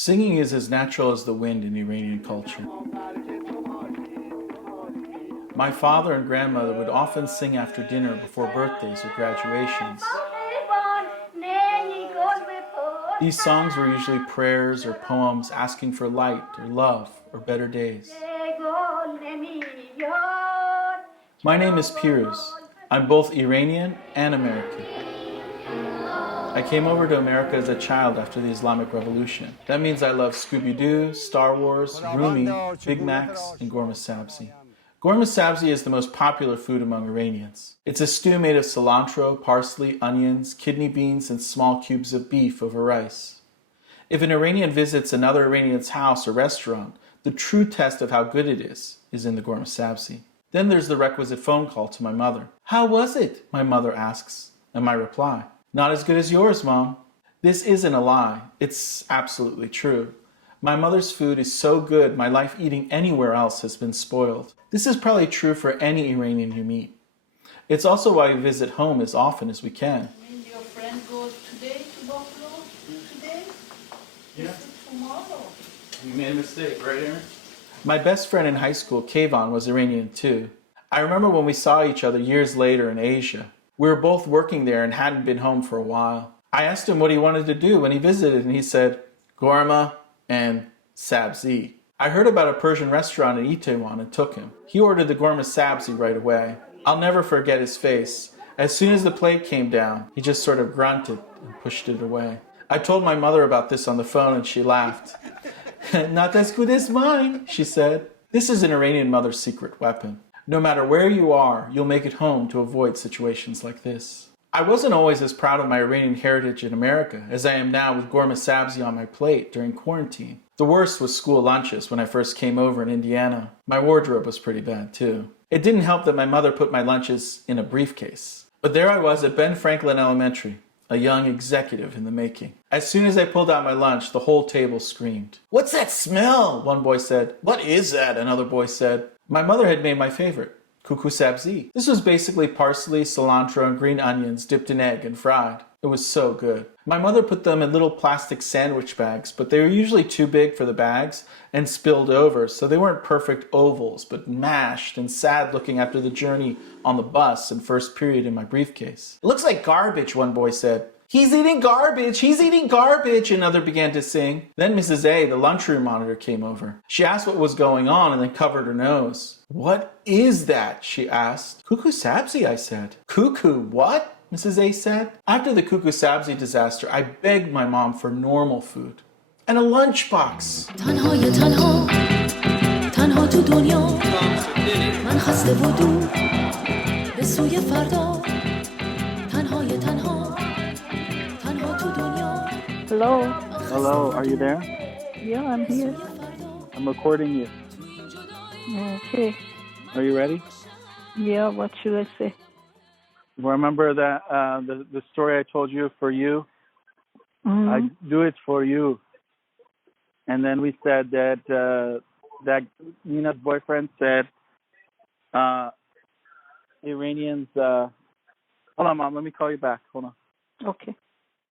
Singing is as natural as the wind in Iranian culture. My father and grandmother would often sing after dinner before birthdays or graduations. These songs were usually prayers or poems asking for light or love or better days. My name is Pirooz. I'm both Iranian and American. I came over to America as a child after the Islamic Revolution. That means I love Scooby-Doo, Star Wars, Rumi, Big Macs, and gormet sabzi. Gormet sabzi is the most popular food among Iranians. It's a stew made of cilantro, parsley, onions, kidney beans, and small cubes of beef over rice. If an Iranian visits another Iranian's house or restaurant, the true test of how good it is in the gormet sabzi. Then there's the requisite phone call to my mother. "How was it?" my mother asks, and my reply, "Not as good as yours, Mom." This isn't a lie. It's absolutely true. My mother's food is so good, my life eating anywhere else has been spoiled. This is probably true for any Iranian you meet. It's also why we visit home as often as we can. And your friend goes today to Buffalo? Today? Yeah. Tomorrow. You made a mistake, right, Aaron? My best friend in high school, Kayvon, was Iranian too. I remember when we saw each other years later in Asia. We were both working there and hadn't been home for a while. I asked him what he wanted to do when he visited, and he said, "Gorma and sabzi." I heard about a Persian restaurant in Itaewon and took him. He ordered the gormet sabzi right away. I'll never forget his face. As soon as the plate came down, he just sort of grunted and pushed it away. I told my mother about this on the phone and she laughed. "Not as good as mine," she said. This is an Iranian mother's secret weapon. No matter where you are, you'll make it home to avoid situations like this. I wasn't always as proud of my Iranian heritage in America as I am now with gormet sabzi on my plate during quarantine. The worst was school lunches when I first came over in Indiana. My wardrobe was pretty bad too. It didn't help that my mother put my lunches in a briefcase. But there I was at Ben Franklin Elementary, a young executive in the making. As soon as I pulled out my lunch, the whole table screamed. "What's that smell?" one boy said. "What is that?" another boy said. My mother had made my favorite, Koo-Koo sabzi. This was basically parsley, cilantro, and green onions dipped in egg and fried. It was so good. My mother put them in little plastic sandwich bags, but they were usually too big for the bags and spilled over, so they weren't perfect ovals, but mashed and sad looking after the journey on the bus and first period in my briefcase. "It looks like garbage," one boy said. "He's eating garbage! He's eating garbage!" another began to sing. Then Mrs. A, the lunchroom monitor, came over. She asked what was going on and then covered her nose. "What is that?" she asked. "Koo-Koo sabzi," I said. "Koo-Koo what?" Mrs. A said. After the Koo-Koo sabzi disaster, I begged my mom for normal food. And a lunchbox. Hello. Hello, are you there? Yeah, I'm here. I'm recording you. Okay. Are you ready? Yeah, what should I say? Remember that the story I told you for you? Mm-hmm. I do it for you. And then we said that that Nina's boyfriend said Iranians. Hold on, Mom. Let me call you back. Hold on. Okay.